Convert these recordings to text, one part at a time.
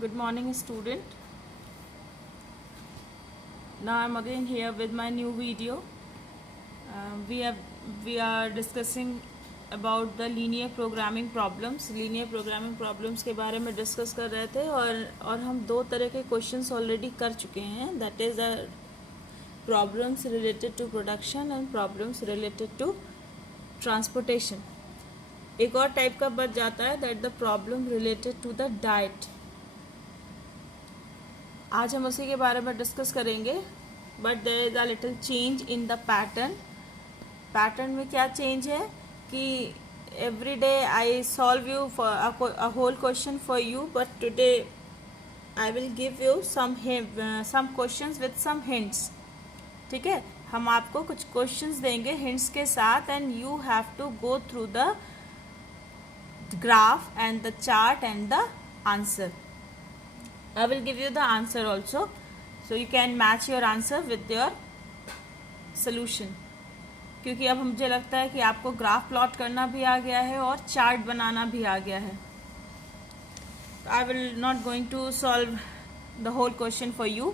Good morning, student. Now I'm again here with my new video. We are discussing about the linear programming problems. Linear programming problems के बारे में discuss कर रहे थे और हम दो तरह के क्वेश्चंस ऑलरेडी कर चुके हैं. That is problems related to production and problems related to transportation. एक और टाइप का बच जाता है that the problem related to the diet. आज हम उसी के बारे में डिस्कस करेंगे. But there is a little change in the pattern में क्या चेंज है कि every day I solve you for a whole question for you, but today I will give you some questions with some hints. ठीक है, हम आपको कुछ questions देंगे हिंट्स के साथ and you have to go through the graph and the chart and the answer. I will give you the answer also, so you can match your answer with your solution. क्योंकि अब मुझे लगता है कि आपको graph plot करना भी आ गया है और चार्ट बनाना भी आ गया है. I will not going to solve the whole question for you.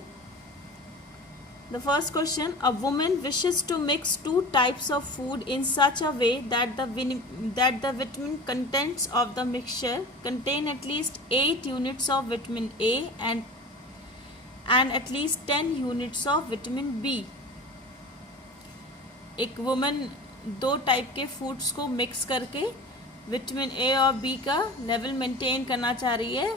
The first question: a woman wishes to mix two types of food in such a way that the vitamin contents of the mixture contain at least 8 units of vitamin A and at least 10 units of vitamin B. एक woman दो type के foods को mix करके vitamin A और B का level maintain करना चाह रही है.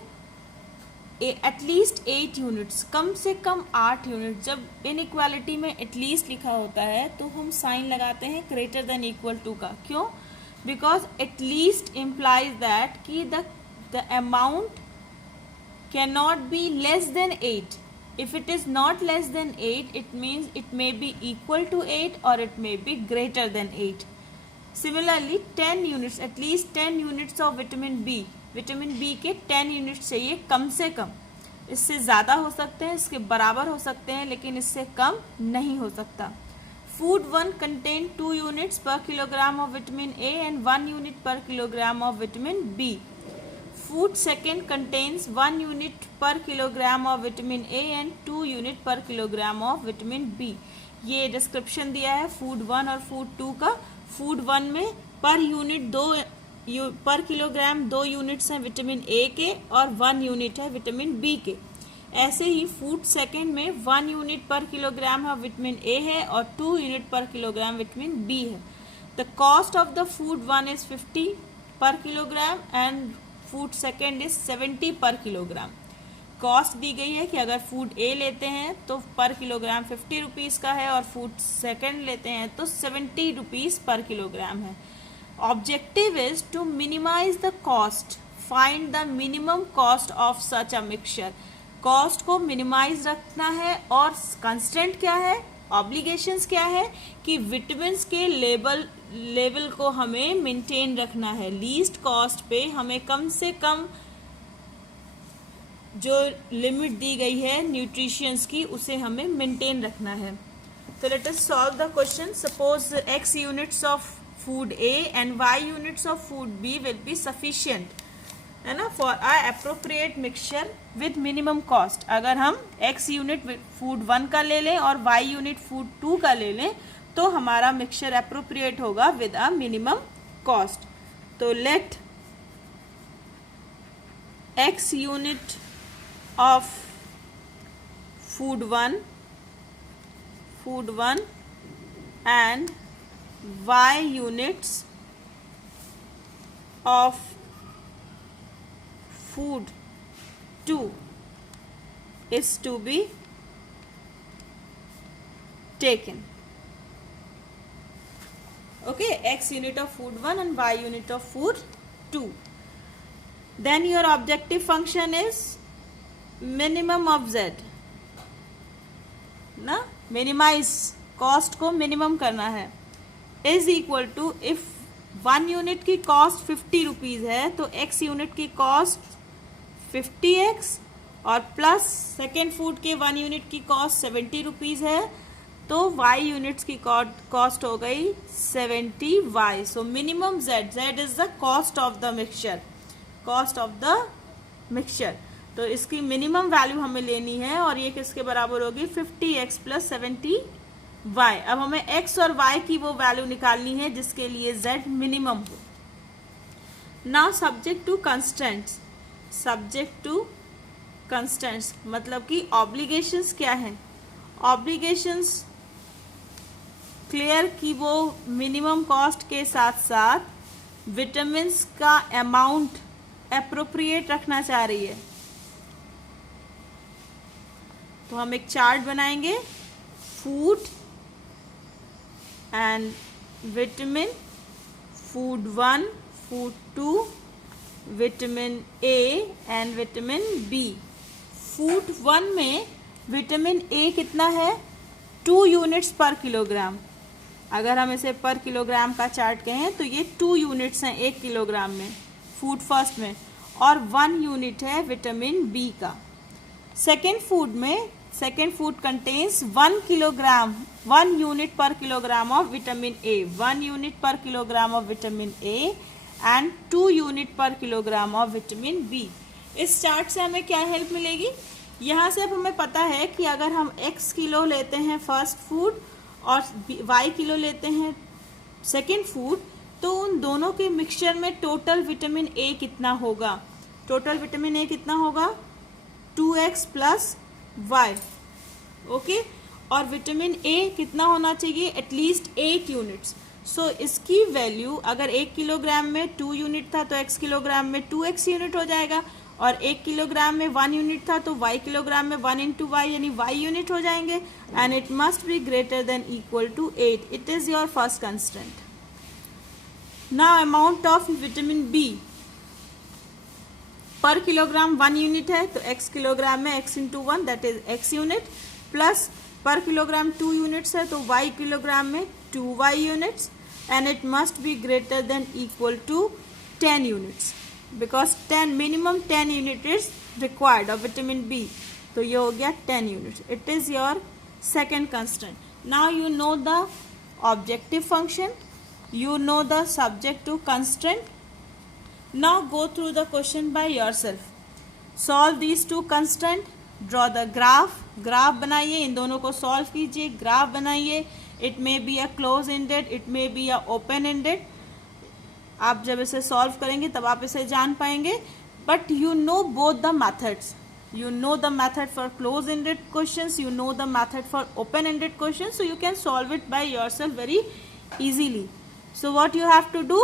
एटलीस्ट 8 यूनिट्स, कम से कम 8 यूनिट. जब इनइक्वालिटी में एटलीस्ट लिखा होता है तो हम साइन लगाते हैं ग्रेटर देन इक्वल टू का. क्यों? बिकॉज एटलीस्ट इम्प्लाइज दैट कि the amount can not be less than 8. If it is not then than 8 it means it may be equal to 8 और it may be greater than 8. Similarly 10 units, at least 10 units of vitamin B. Vitamin B के 10 unit चाहिए कम से कम. इससे ज़्यादा हो सकते हैं, इसके बराबर हो सकते हैं, लेकिन इससे कम नहीं हो सकता. Food 1 contain 2 units per kilogram of vitamin A and 1 unit per kilogram of vitamin B. Food 2 contains 1 unit per kilogram of vitamin A and 2 unit per kilogram of vitamin B. ये डिस्क्रिप्शन दिया है food 1 और food 2 का. Food 1 में per unit per kilogram 2 units हैं vitamin A के और 1 unit है विटामिन बी के. ऐसे ही फूड 2 में 1 यूनिट पर किलोग्राम है विटामिन ए है और 2 unit per kilogram vitamin B है. The cost of the food 1 is 50 पर किलोग्राम एंड फूड 2 इज 70 पर किलोग्राम. कॉस्ट दी गई है कि अगर फूड ए लेते हैं तो पर किलोग्राम 50 रुपीज़ का है और फूड 2 लेते हैं तो 70 रुपीज़ पर किलोग्राम है. Objective is to minimize the cost. Find the minimum cost of such a mixture. Cost को minimize रखना है और constraint क्या है, obligations क्या है कि vitamins के लेवल को हमें maintain रखना है. Least cost पे हमें कम से कम जो लिमिट दी गई है न्यूट्रिशंस की उसे हमें मेंटेन रखना है. तो let us solve the question. Suppose x units of food A and y units of food B will be sufficient, है ना, for a appropriate mixture with minimum cost. अगर हम x यूनिट फूड 1 का ले लें और y यूनिट फूड 2 का ले लें तो हमारा मिक्सचर अप्रोप्रिएट होगा विद अ मिनिमम कॉस्ट. तो let x unit of food 1 and y units of food 2 is to be taken. Okay, x unit of food 1 and y unit of food 2. Then your objective function is minimum of z. ना, minimize cost को minimum करना है. Is equal to if 1 unit की cost 50 rupees है तो x unit की cost 50x और plus second food के 1 यूनिट की कॉस्ट 70 रुपीज़ है तो y यूनिट्स की कॉस्ट हो गई 70y. So minimum z is the cost of the mixture. तो इसकी मिनिमम वैल्यू हमें लेनी है और ये किसके बराबर होगी 50x प्लस 70y। अब हमें x और y की वो वैल्यू निकालनी है जिसके लिए z मिनिमम हो। Now subject to constants, subject to constants मतलब कि ऑब्लिगेशंस क्या है, ऑब्लिगेशंस क्लियर कि वो मिनिमम कॉस्ट के साथ साथ विटामिन्स का अमाउंट एप्रोप्रिएट रखना चाह रही है। तो हम एक चार्ट बनाएंगे, food and vitamin, food 1, food 2, vitamin A and vitamin B. Food 1 में विटामिन ए कितना है 2 यूनिट्स पर किलोग्राम। अगर हम इसे पर किलोग्राम का चार्ट कहें तो ये 2 यूनिट्स हैं 1 किलोग्राम में फूड फर्स्ट में, और 1 यूनिट है विटामिन बी का। सेकेंड फूड में, second food contains 1 kilogram, 1 unit per kilogram of vitamin A, 1 unit per kilogram of vitamin A and 2 unit per kilogram of vitamin B. इस chart से हमें क्या help मिलेगी, यहाँ से अब हमें पता है कि अगर हम x किलो लेते हैं फर्स्ट फूड और y किलो लेते हैं सेकेंड फूड, तो उन दोनों के मिक्सचर में टोटल विटामिन ए कितना होगा, टोटल विटामिन ए कितना होगा 2x प्लस y। ओके, और विटामिन ए कितना होना चाहिए एटलीस्ट 8 यूनिट्स। सो इसकी वैल्यू अगर 1 किलोग्राम में 2 यूनिट था तो x किलोग्राम में 2x यूनिट हो जाएगा, और 1 किलोग्राम में 1 यूनिट था तो y किलोग्राम में 1 इंटू वाई यानी y यूनिट हो जाएंगे, and it must be greater than equal to 8। It is your first constant. Now amount of vitamin B per kilogram 1 unit है तो x किलोग्राम में x into 1 that is x unit, plus per kilogram 2 units है तो y kilogram में 2y units, and it must be greater than equal to 10 units because 10 minimum 10 unit is required of vitamin B। तो ये हो गया 10 units। It is your second constant। Now you know the objective function, you know the subject to constraint। Now go through the question by yourself। Solve these two constraint, draw the graph, graph बनाइए, इन दोनों को solve कीजिए, graph बनाइए। It may be a close ended, it may be a open ended। आप जब इसे solve करेंगे तब आप इसे जान पाएंगे, but you know both the methods, you know the method for close ended questions, you know the method for open ended questions, so you can solve it by yourself very easily। So what you have to do,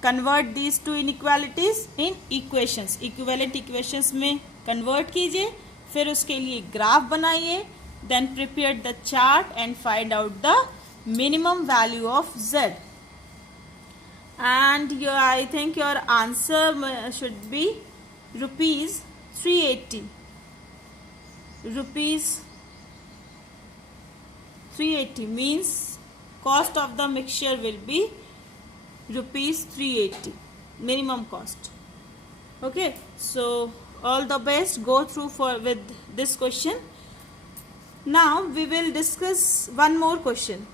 convert these two inequalities in equations, equivalent equations में convert कीजिए, फिर उसके लिए graph बनाइए, then prepare the chart and find out the minimum value of z। And I think your answer should be rupees 380, rupees 380 means cost of the mixture will be rupees 380 minimum cost। Okay, so all the best, go through with this question। Now we will discuss one more question।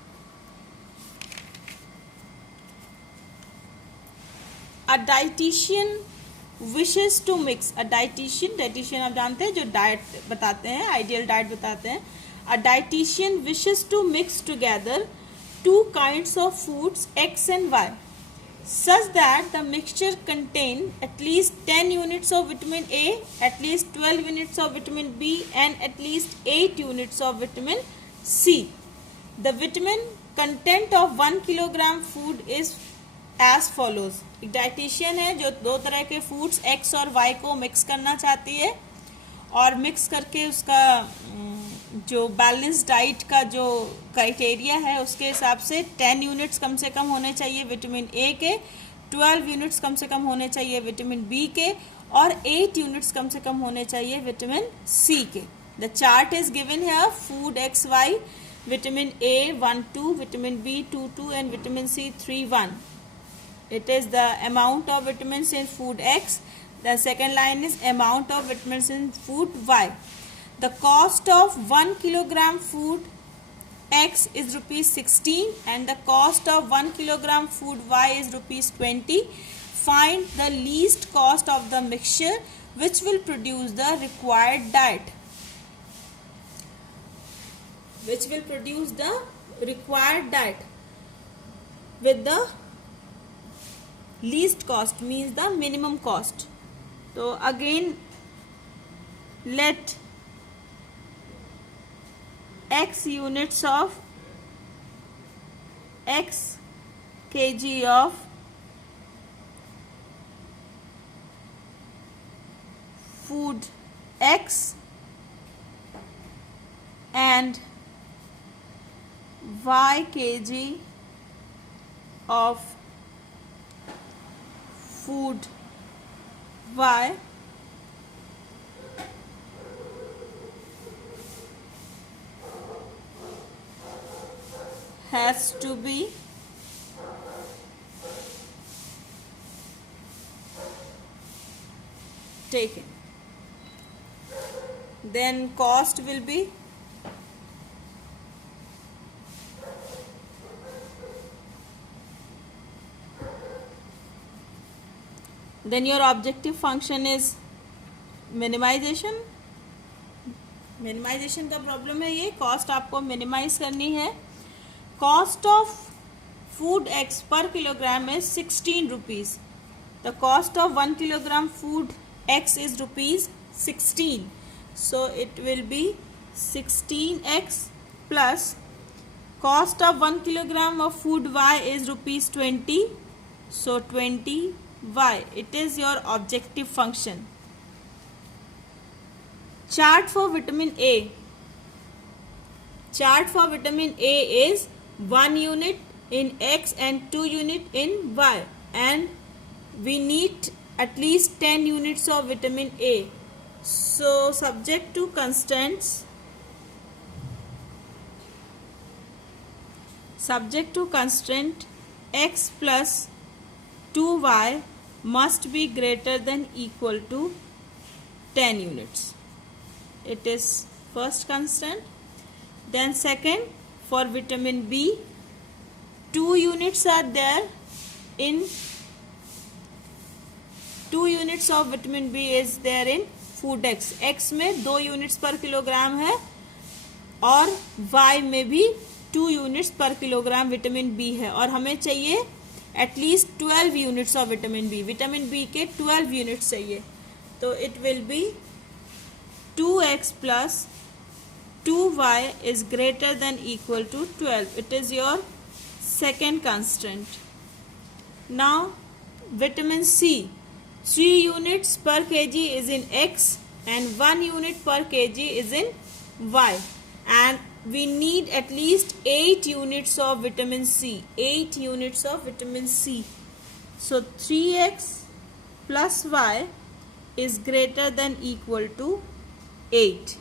A dietitian wishes to mix, a dietitian आप जानते हैं जो diet बताते हैं, ideal diet बताते हैं। A dietitian wishes to mix together 2 kinds of foods X and Y such that the mixture contain at least 10 units of vitamin A, at least 12 units of vitamin B and at least 8 units of vitamin C। The vitamin content of 1 kilogram food is as follows। एक dietitian है जो 2 तरह के foods x और Y को mix करना चाहती है, और मिक्स करके उसका जो बैलेंस डाइट का जो क्राइटेरिया है उसके हिसाब से 10 यूनिट्स कम से कम होने चाहिए विटामिन ए के, 12 यूनिट्स कम से कम होने चाहिए विटामिन बी के, और 8 यूनिट्स कम से कम होने चाहिए विटामिन सी के। The chart is given here, food x y, vitamin A 1-2, vitamin B 2-2 and vitamin C 3-1। It is the amount of vitamins in food X. The second line is amount of vitamins in food Y. The cost of 1 kilogram food X is rupees 16 and the cost of 1 kilogram food Y is rupees 20. find the least cost of the mixture which will produce the required diet. Which will produce the required diet with the least cost means the minimum cost. So again, let x units of x kg of food x and y kg of food y has to be taken. Then cost will be then your objective function is minimization. Minimization का problem है ये. Cost आपको minimize करनी है. Cost of food x per kilogram is 16 rupees. The cost of 1 kilogram food x is rupees 16. So it will be 16x plus cost of 1 kilogram of food y is rupees 20. So 20y. It is your objective function. Chart for vitamin A. Chart for vitamin A is 1 unit in x and 2 unit in y, and we need at least 10 units of vitamin A. So subject to constraints, subject to constraint x plus 2y must be greater than equal to 10 units. It is first constraint. Then second, for vitamin B, 2 units are there in 2 units of vitamin B is there in food x. x में 2 units per kilogram है और y में भी 2 units per kilogram vitamin B है, और हमें चाहिए at least 12 units of vitamin B. Vitamin B के 12 units चाहिए. तो it will be 2x plus 2y is greater than equal to 12. It is your second constraint. Now vitamin C, 3 units per kg is in x and 1 unit per kg is in y, and we need at least 8 units of vitamin C. 8 units of vitamin C. So 3x plus y is greater than equal to 8.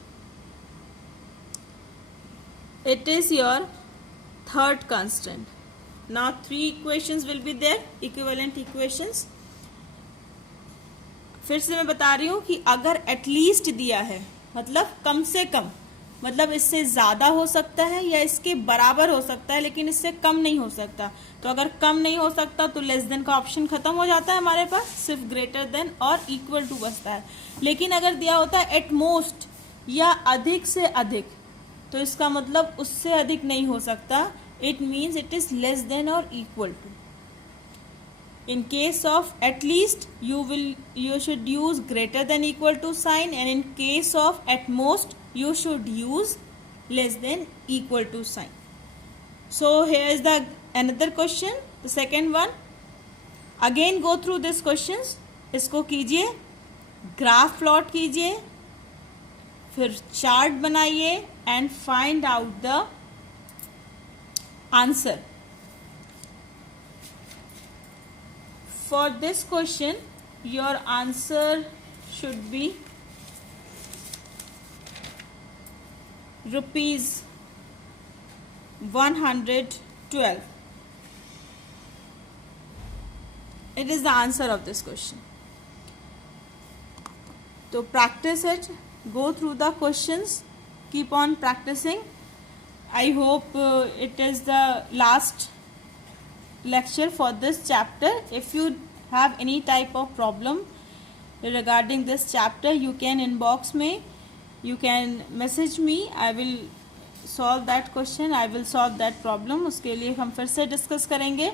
It is your third constant. Now 3 equations will be there, equivalent equations. फिर से मैं बता रही हूँ कि अगर at least दिया है मतलब कम से कम, मतलब इससे ज़्यादा हो सकता है या इसके बराबर हो सकता है, लेकिन इससे कम नहीं हो सकता. तो अगर कम नहीं हो सकता तो लेस देन का ऑप्शन खत्म हो जाता है हमारे पास, सिर्फ ग्रेटर देन और इक्वल टू बचता है. लेकिन अगर दिया होता है एट मोस्ट या अधिक से अधिक, तो इसका मतलब उससे अधिक नहीं हो सकता. It means it is less than और equal to. In case of at least, you should use greater than equal to sign, and in case of at most, you should use less than equal to sign. So here is the another question, the second one. Again go through these questions. इसको कीजिए, graph plot कीजिए, फिर chart बनाइए and find out the answer. For this question, your answer should be rupees 112. It is the answer of this question. So practice it, go through the questions, keep on practicing. I hope it is the last lecture for this chapter. If you have any type of problem regarding this chapter, you can inbox me, you can message me. I will solve that question, I will solve that problem. उसके लिए हम फिर से discuss करेंगे.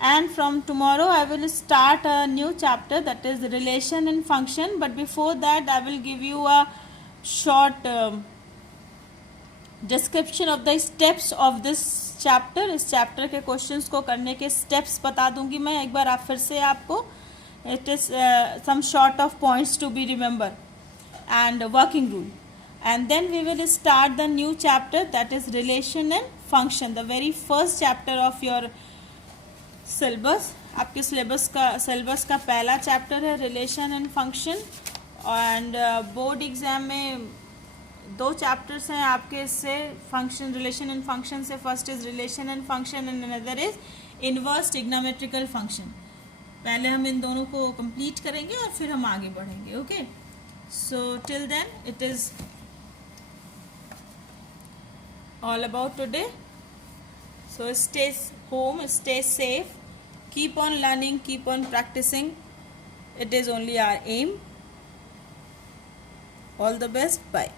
And from tomorrow I will start a new chapter, that is relation and function. But before that I will give you a short description of the steps of this chapter. इस chapter के questions को करने के steps बता दूंगी मैं एक बार आप फिर से आपको. It is some sort of points to be remember and working rule. And then we will start the new chapter, that is relation and function, the very first chapter of your syllabus. आपके syllabus का पहला chapter है relation and function. And board exam में 2 chapters हैं आपके इससे, function, relation and function से. First is relation and function and another is inverse trigonometrical function. पहले हम इन दोनों को कंप्लीट करेंगे और फिर हम आगे बढ़ेंगे. Okay, so till then it is all about today. So stay home, stay safe, keep on learning, keep on practicing. It is only our aim. All the best. Bye.